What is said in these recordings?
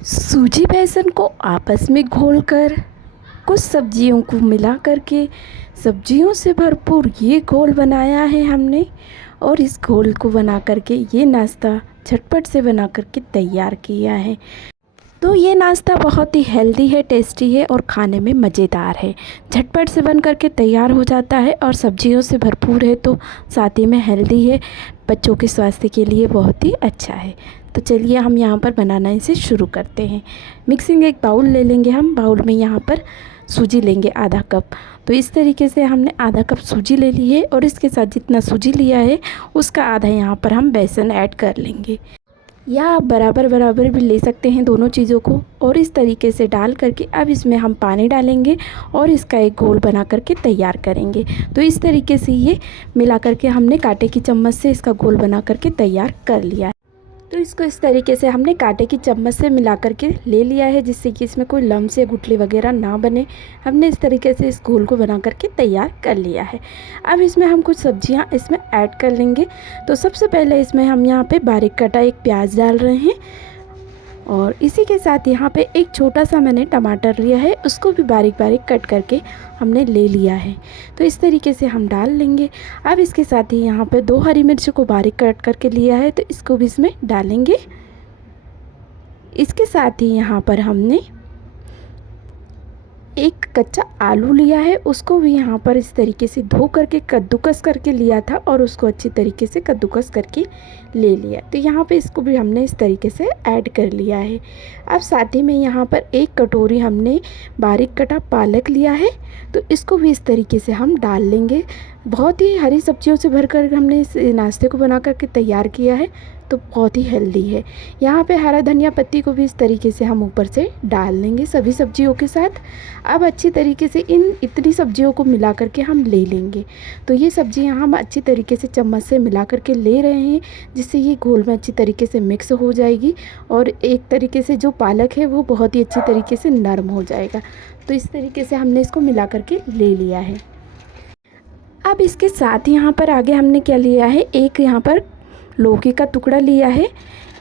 सूजी बेसन को आपस में घोलकर कुछ सब्जियों को मिला करके सब्जियों से भरपूर ये घोल बनाया है हमने। और इस घोल को बना करके ये नाश्ता झटपट से बना करके तैयार किया है। तो ये नाश्ता बहुत ही हेल्दी है, टेस्टी है और खाने में मज़ेदार है। झटपट से बन करके तैयार हो जाता है और सब्जियों से भरपूर है, तो साथ ही में हेल्दी है, बच्चों के स्वास्थ्य के लिए बहुत ही अच्छा है। तो चलिए हम यहाँ पर बनाना इसे शुरू करते हैं। मिक्सिंग एक बाउल ले लेंगे हम। बाउल में यहाँ पर सूजी लेंगे आधा कप। तो इस तरीके से हमने आधा कप सूजी ले ली है और इसके साथ जितना सूजी लिया है उसका आधा यहाँ पर हम बेसन ऐड कर लेंगे, या आप बराबर बराबर भी ले सकते हैं दोनों चीज़ों को। और इस तरीके से डाल करके अब इसमें हम पानी डालेंगे और इसका एक घोल बना करके तैयार करेंगे। तो इस तरीके से ये मिला करके हमने कांटे की चम्मच से इसका घोल बना करके तैयार कर लिया है। तो इसको इस तरीके से हमने कांटे की चम्मच से मिला करके ले लिया है, जिससे कि इसमें कोई लम्स या गुठली वगैरह ना बने। हमने इस तरीके से इस घोल को बना करके तैयार कर लिया है। अब इसमें हम कुछ सब्जियां इसमें ऐड कर लेंगे। तो सबसे पहले इसमें हम यहाँ पे बारीक कटा एक प्याज डाल रहे हैं और इसी के साथ यहाँ पे एक छोटा सा मैंने टमाटर लिया है, उसको भी बारीक बारीक कट करके हमने ले लिया है। तो इस तरीके से हम डाल लेंगे। अब इसके साथ ही यहाँ पे 2 हरी मिर्च को बारीक कट करके लिया है, तो इसको भी इसमें डालेंगे। इसके साथ ही यहाँ पर हमने एक कच्चा आलू लिया है, उसको भी यहाँ पर इस तरीके से धो करके कद्दूकस करके लिया था और उसको अच्छी तरीके से कद्दूकस करके ले लिया। तो यहाँ पे इसको भी हमने इस तरीके से ऐड कर लिया है। अब साथ ही में यहाँ पर एक कटोरी हमने बारीक कटा पालक लिया है, तो इसको भी इस तरीके से हम डाल लेंगे। बहुत ही हरी सब्जियों से भरकर हमने इस नाश्ते को बना करके तैयार किया है, तो बहुत ही हेल्दी है। यहाँ पे हरा धनिया पत्ती को भी इस तरीके से हम ऊपर से डाल लेंगे सभी सब्जियों के साथ। अब अच्छी तरीके से इतनी सब्जियों को मिला करके हम ले लेंगे। तो ये सब्जियाँ हम अच्छी तरीके से चम्मच से मिला करके ले रहे हैं, जिससे ये घोल में अच्छी तरीके से मिक्स हो जाएगी और एक तरीके से जो पालक है वो बहुत ही अच्छी तरीके से नरम हो जाएगा। तो इस तरीके से हमने इसको मिला करके ले लिया है। अब इसके साथ यहाँ पर आगे हमने क्या लिया है, एक यहाँ पर लौकी का टुकड़ा लिया है।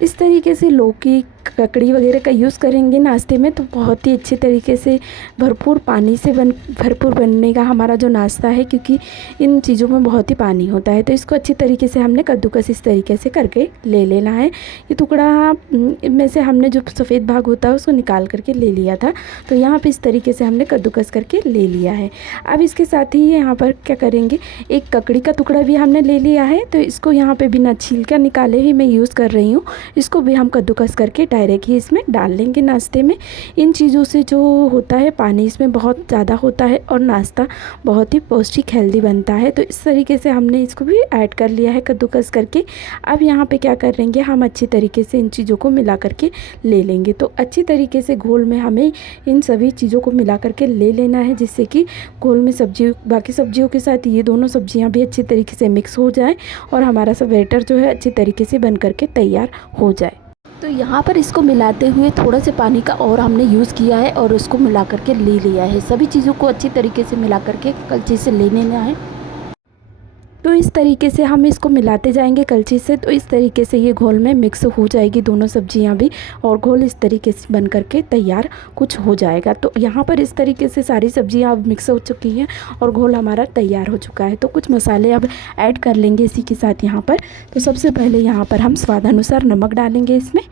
इस तरीके से लौकी ककड़ी वगैरह का यूज़ करेंगे नाश्ते में, तो बहुत ही अच्छे तरीके से भरपूर पानी से भरपूर बनने का हमारा जो नाश्ता है, क्योंकि इन चीज़ों में बहुत ही पानी होता है। तो इसको अच्छी तरीके से हमने कद्दूकस इस तरीके से करके ले लेना है। ये टुकड़ा में से हमने जो सफ़ेद भाग होता है उसको निकाल करके ले लिया था, तो यहाँ पे इस तरीके से हमने कद्दूकस करके ले लिया है। अब इसके साथ ही यहाँ पर क्या करेंगे, एक ककड़ी का टुकड़ा भी हमने ले लिया है, तो इसको यहाँ पर बिना छिलका निकाले ही मैं यूज़ कर रही हूँ। इसको भी हम कद्दूकस करके डायरेक्ट ही इसमें डाल लेंगे नाश्ते में। इन चीज़ों से जो होता है, पानी इसमें बहुत ज़्यादा होता है और नाश्ता बहुत ही पौष्टिक हेल्दी बनता है। तो इस तरीके से हमने इसको भी ऐड कर लिया है कद्दूकस करके। अब यहाँ पे क्या करेंगे, हम अच्छी तरीके से इन चीज़ों को मिला करके ले लेंगे। तो अच्छी तरीके से घोल में हमें इन सभी चीज़ों को मिला करके ले लेना है, जिससे कि घोल में सब्जी बाकी सब्जियों के साथ ये दोनों सब्जियाँ भी अच्छी तरीके से मिक्स हो जाए और हमारा सब बैटर जो है अच्छी तरीके से बन करके तैयार हो जाए। तो यहाँ पर इसको मिलाते हुए थोड़ा से पानी का और हमने यूज़ किया है और उसको मिला करके ले लिया है। सभी चीज़ों को अच्छी तरीके से मिला करके कलछी से ले लेना है। तो इस तरीके से हम इसको मिलाते जाएंगे कलछी से। तो इस तरीके से ये घोल में मिक्स हो जाएगी दोनों सब्जियां भी, और घोल इस तरीके से बन करके तैयार कुछ हो जाएगा। तो यहाँ पर इस तरीके से सारी सब्जियां अब मिक्स हो चुकी हैं और घोल हमारा तैयार हो चुका है। तो कुछ मसाले अब ऐड कर लेंगे इसी के साथ यहाँ पर। तो सबसे पहले यहाँ पर हम स्वादानुसार नमक डालेंगे इसमें।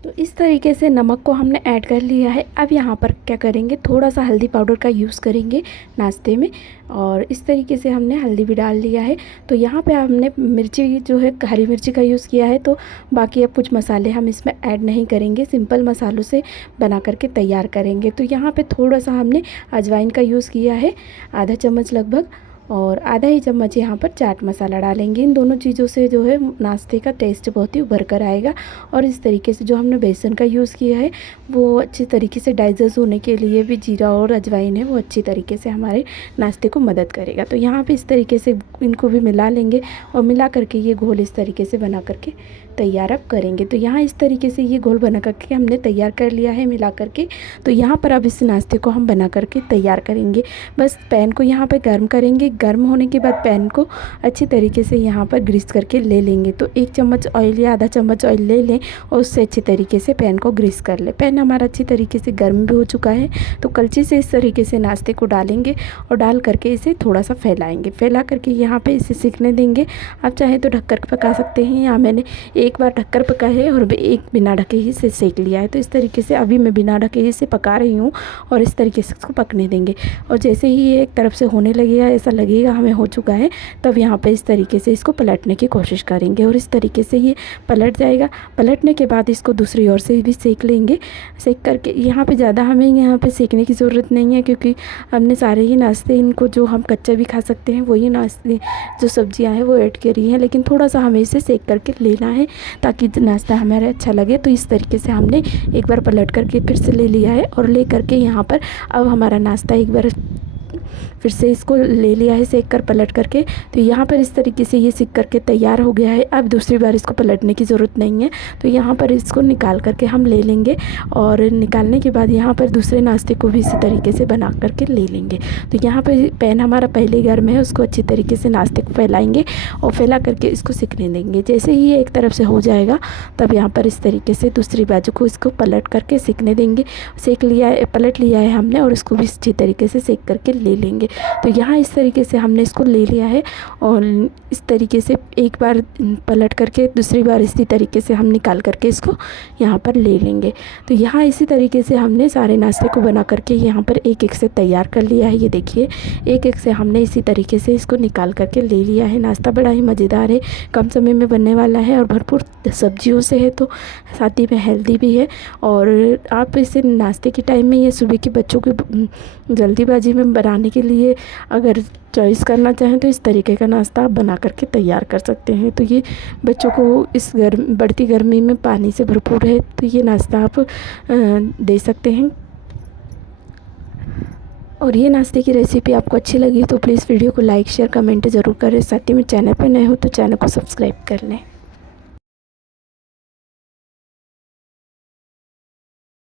तो इस तरीके से नमक को हमने ऐड कर लिया है। अब यहाँ पर क्या करेंगे, थोड़ा सा हल्दी पाउडर का यूज़ करेंगे नाश्ते में, और इस तरीके से हमने हल्दी भी डाल लिया है। तो यहाँ पे हमने मिर्ची जो है हरी मिर्ची का यूज़ किया है, तो बाकी अब कुछ मसाले हम इसमें ऐड नहीं करेंगे, सिंपल मसालों से बना करके तैयार करेंगे। तो यहाँ पे थोड़ा सा हमने अजवाइन का यूज़ किया है, आधा चम्मच लगभग, और आधा ही चम्मच यहाँ पर चाट मसाला डालेंगे। इन दोनों चीज़ों से जो है नाश्ते का टेस्ट बहुत ही उभर कर आएगा। और इस तरीके से जो हमने बेसन का यूज़ किया है वो अच्छी तरीके से डाइजेस्ट होने के लिए भी जीरा और अजवाइन है वो अच्छी तरीके से हमारे नाश्ते को मदद करेगा। तो यहाँ पे इस तरीके से इनको भी मिला लेंगे और मिला करके ये घोल इस तरीके से बना करके तैयार अब करेंगे। तो यहाँ इस तरीके से ये घोल बना करके हमने तैयार कर लिया है मिला करके। तो यहाँ पर अब इस नाश्ते को हम बना करके तैयार करेंगे। बस पैन को यहाँ पर गर्म करेंगे, गर्म होने के बाद पैन को अच्छी तरीके से यहाँ पर ग्रीस करके ले लेंगे। तो 1 चम्मच ऑयल या आधा चम्मच ऑयल ले लें और उससे अच्छी तरीके से पैन को ग्रीस कर लें। पैन हमारा अच्छी तरीके से गर्म भी हो चुका है। तो कलछी से इस तरीके से नाश्ते को डालेंगे और डाल करके इसे थोड़ा सा फैलाएंगे। फैला करके यहाँ पे इसे सिकने देंगे। आप चाहे तो ढककर पका सकते हैं, या मैंने एक बार ढककर पका है और एक बिना ढके ही इसे सेक लिया है। तो इस तरीके से अभी मैं बिना ढके ही इसे पका रही हूँ और इस तरीके से इसको पकने देंगे। और जैसे ही ये एक तरफ से होने लगेगा, ऐसा लगेगा हमें हो चुका है, तब यहाँ पे इस तरीके से इसको पलटने की कोशिश करेंगे और इस तरीके से ये पलट जाएगा। पलटने के बाद इसको दूसरी ओर से भी सेक लेंगे। सेक करके यहाँ पे ज़्यादा हमें यहाँ पे सेकने की ज़रूरत नहीं है, क्योंकि हमने सारे ही नाश्ते इनको जो हम कच्चा भी खा सकते हैं वही नाश्ते जो सब्जियां हैं वो ऐड करी हैं, लेकिन थोड़ा सा हमें इसे सेक करके लेना है ताकि नाश्ता हमारा अच्छा लगे। तो इस तरीके से हमने एक बार पलट करके फिर से ले लिया है और ले करके यहाँ पर अब हमारा नाश्ता एक बार फिर से इसको ले लिया है सेक कर पलट करके। तो यहाँ पर इस तरीके से ये सिक करके तैयार हो गया है। अब दूसरी बार इसको पलटने की ज़रूरत नहीं है। तो यहाँ पर इसको निकाल करके हम ले लेंगे और निकालने के बाद यहाँ पर दूसरे नाश्ते को भी इसी तरीके से बना करके ले लेंगे। तो यहाँ पर पैन हमारा पहले गर्म है, उसको अच्छी तरीके से नाश्ते को फैलाएंगे और फैला करके इसको सिकने देंगे। जैसे ही ये एक तरफ से हो जाएगा तब यहाँ पर इस तरीके से दूसरी बाजू को इसको पलट करके सिकने देंगे। सेक लिया है, पलट लिया है हमने और इसको भी अच्छी तरीके से सेक करके ले लेंगे। तो यहाँ इस तरीके से हमने इसको ले लिया है और इस तरीके से एक बार पलट करके दूसरी बार इसी तरीके से हम निकाल करके इसको यहाँ पर ले लेंगे। तो यहाँ इसी तरीके से हमने सारे नाश्ते को बना करके यहाँ पर एक एक से तैयार कर लिया है। ये देखिए एक एक से हमने इसी तरीके से इसको निकाल करके ले लिया है। नाश्ता बड़ा ही मज़ेदार है, कम समय में बनने वाला है और भरपूर सब्जियों से है, तो साथ ही में हेल्दी भी है। और आप इसे नाश्ते के टाइम में या सुबह के बच्चों की जल्दीबाजी में बनाने के लिए अगर चॉइस करना चाहें तो इस तरीके का नाश्ता आप बना करके तैयार कर सकते हैं। तो ये बच्चों को इस बढ़ती गर्मी में पानी से भरपूर है, तो ये नाश्ता आप दे सकते हैं। और ये नाश्ते की रेसिपी आपको अच्छी लगी तो प्लीज़ वीडियो को लाइक शेयर कमेंट ज़रूर करें। साथ ही में चैनल पर नए हो तो चैनल को सब्सक्राइब कर लें।